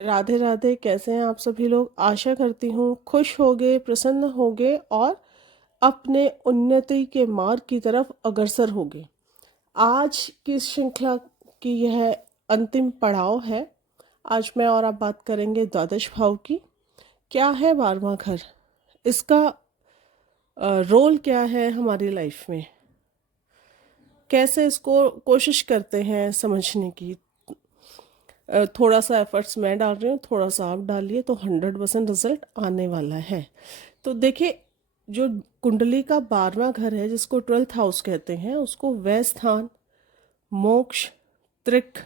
राधे राधे। कैसे हैं आप सभी लोग? आशा करती हूँ खुश होगे, प्रसन्न होगे और अपने उन्नति के मार्ग की तरफ अग्रसर होगे। आज की इस श्रृंखला की यह अंतिम पड़ाव है। आज मैं और आप बात करेंगे द्वादश भाव की। क्या है 12वां घर? इसका रोल क्या है हमारी लाइफ में? कैसे इसको कोशिश करते हैं समझने की? थोड़ा सा एफर्ट्स मैं डाल रही हूँ, थोड़ा सा आप डालिए तो 100% रिजल्ट आने वाला है। तो देखिए, जो कुंडली का 12वां घर है जिसको 12th हाउस कहते हैं, उसको व्यय स्थान, मोक्ष, त्रिक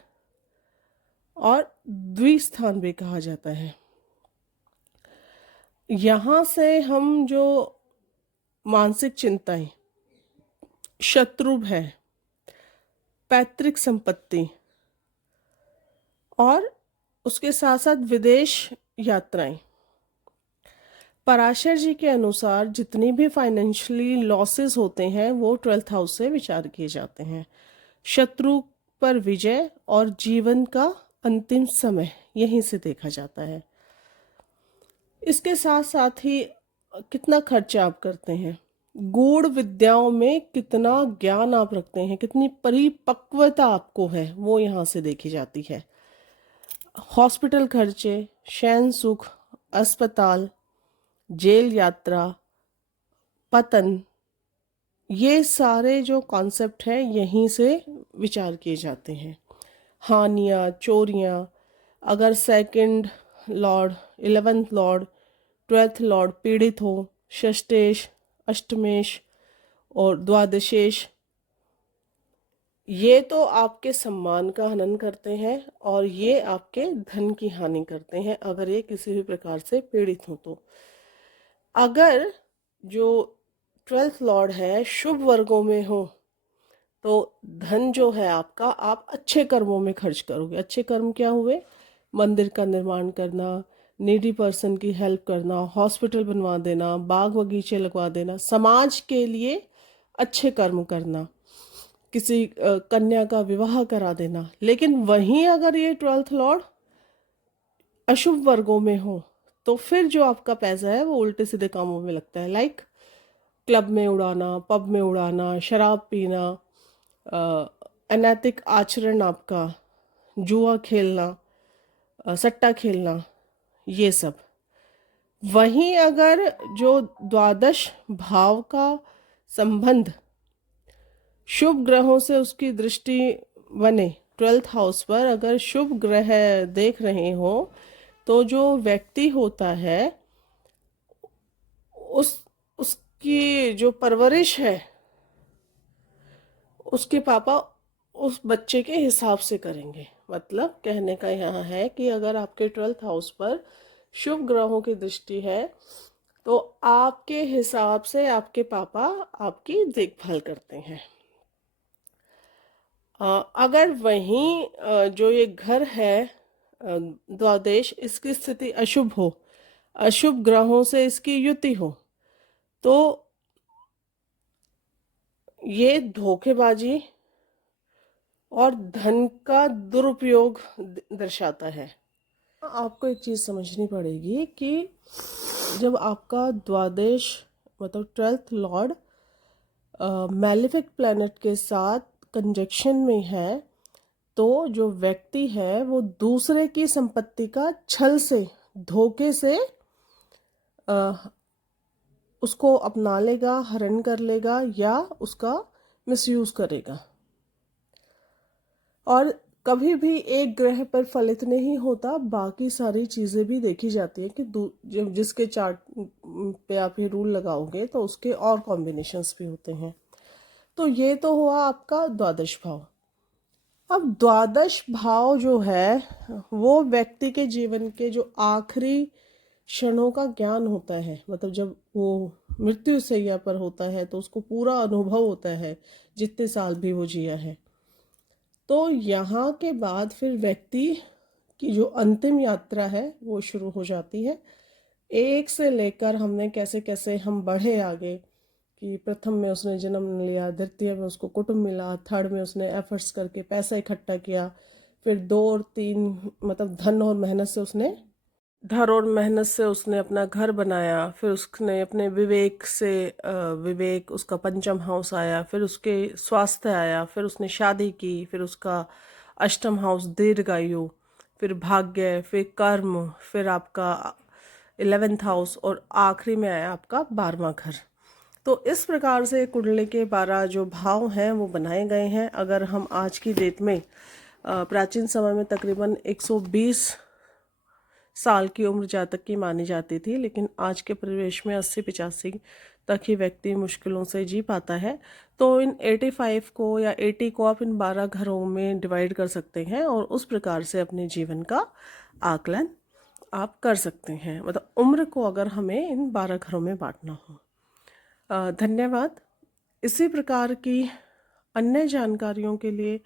और द्विस्थान भी कहा जाता है। यहाँ से हम जो मानसिक चिंताएं, शत्रु है, पैतृक संपत्ति और उसके साथ साथ विदेश यात्राएं, पराशर जी के अनुसार जितनी भी फाइनेंशियली लॉसेस होते हैं वो 12th हाउस से विचार किए जाते हैं। शत्रु पर विजय और जीवन का अंतिम समय यहीं से देखा जाता है। इसके साथ साथ ही कितना खर्चा आप करते हैं, गूढ़ विद्याओं में कितना ज्ञान आप रखते हैं, कितनी परिपक्वता आपको है, वो यहाँ से देखी जाती है। हॉस्पिटल खर्चे, शयन सुख, अस्पताल, जेल यात्रा, पतन, ये सारे जो कॉन्सेप्ट हैं यहीं से विचार किए जाते हैं। हानियाँ, चोरियाँ, अगर second Lord, 11th Lord, 12th Lord पीड़ित हो, षष्टेश, अष्टमेश और द्वादशेश, ये तो आपके सम्मान का हनन करते हैं और ये आपके धन की हानि करते हैं अगर ये किसी भी प्रकार से पीड़ित हो तो। अगर जो 12th लॉर्ड है शुभ वर्गों में हो तो धन जो है आपका, आप अच्छे कर्मों में खर्च करोगे। अच्छे कर्म क्या हुए? मंदिर का निर्माण करना, नीडी पर्सन की हेल्प करना, हॉस्पिटल बनवा देना, बाग बगीचे लगवा देना, समाज के लिए अच्छे कर्म करना, किसी कन्या का विवाह करा देना। लेकिन वहीं अगर ये 12th लॉर्ड अशुभ वर्गों में हो तो फिर जो आपका पैसा है वो उल्टे सीधे कामों में लगता है। लाइक क्लब में उड़ाना, पब में उड़ाना, शराब पीना, अनैतिक आचरण आपका, जुआ खेलना, सट्टा खेलना, ये सब। वहीं अगर जो द्वादश भाव का संबंध शुभ ग्रहों से उसकी दृष्टि बने, 12th हाउस पर अगर शुभ ग्रह देख रहे हो तो जो व्यक्ति होता है उसकी जो परवरिश है उसके पापा उस बच्चे के हिसाब से करेंगे। मतलब कहने का यहाँ है कि अगर आपके 12th हाउस पर शुभ ग्रहों की दृष्टि है तो आपके हिसाब से आपके पापा आपकी देखभाल करते हैं। अगर वहीं जो ये घर है द्वादश, इसकी स्थिति अशुभ हो, अशुभ ग्रहों से इसकी युति हो, तो ये धोखेबाजी और धन का दुरुपयोग दर्शाता है। आपको एक चीज़ समझनी पड़ेगी कि जब आपका द्वादश मतलब 12th लॉर्ड मैलेफिक प्लैनेट के साथ कंजक्शन में है तो जो व्यक्ति है वो दूसरे की संपत्ति का छल से, धोखे से उसको अपना लेगा, हरण कर लेगा या उसका मिसयूज करेगा। और कभी भी एक ग्रह पर फलित नहीं होता, बाकी सारी चीज़ें भी देखी जाती है कि जब जिसके चार्ट पे आप ये रूल लगाओगे तो उसके और कॉम्बिनेशंस भी होते हैं। तो ये तो हुआ आपका द्वादश भाव। अब द्वादश भाव जो है वो व्यक्ति के जीवन के जो आखिरी क्षणों का ज्ञान होता है। मतलब जब वो मृत्यु सैया पर होता है तो उसको पूरा अनुभव होता है जितने साल भी वो जिया है। तो यहाँ के बाद फिर व्यक्ति की जो अंतिम यात्रा है वो शुरू हो जाती है। एक से लेकर हमने कैसे कैसे हम बढ़े आगे कि प्रथम में उसने जन्म लिया, द्वितीय में उसको कुटुंब मिला, थर्ड में उसने एफर्ट्स करके पैसा इकट्ठा किया, फिर 2 और 3 मतलब धन और मेहनत से उसने अपना घर बनाया। फिर उसने अपने विवेक से विवेक उसका पंचम हाउस आया, फिर उसके स्वास्थ्य आया, फिर उसने शादी की, फिर उसका अष्टम हाउस दीर्घायु, फिर भाग्य, फिर कर्म, फिर आपका 11th हाउस, और आखिरी में आया आपका 12वां घर। तो इस प्रकार से कुंडली के 12 जो भाव हैं वो बनाए गए हैं। अगर हम आज की डेट में प्राचीन समय में तकरीबन 120 साल की उम्र जातक की मानी जाती थी, लेकिन आज के परिवेश में 80-85 तक ही व्यक्ति मुश्किलों से जी पाता है। तो इन 85 को या 80 को आप इन 12 घरों में डिवाइड कर सकते हैं और उस प्रकार से अपने जीवन का आकलन आप कर सकते हैं। मतलब उम्र को अगर हमें इन 12 घरों में बांटना हो। धन्यवाद। इसी प्रकार की अन्य जानकारियों के लिए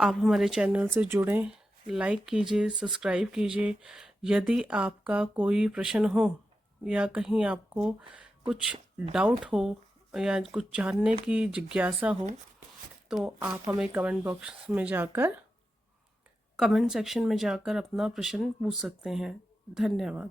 आप हमारे चैनल से जुड़ें, लाइक कीजिए, सब्सक्राइब कीजिए। यदि आपका कोई प्रश्न हो या कहीं आपको कुछ डाउट हो या कुछ जानने की जिज्ञासा हो तो आप हमें कमेंट सेक्शन में जाकर अपना प्रश्न पूछ सकते हैं। धन्यवाद।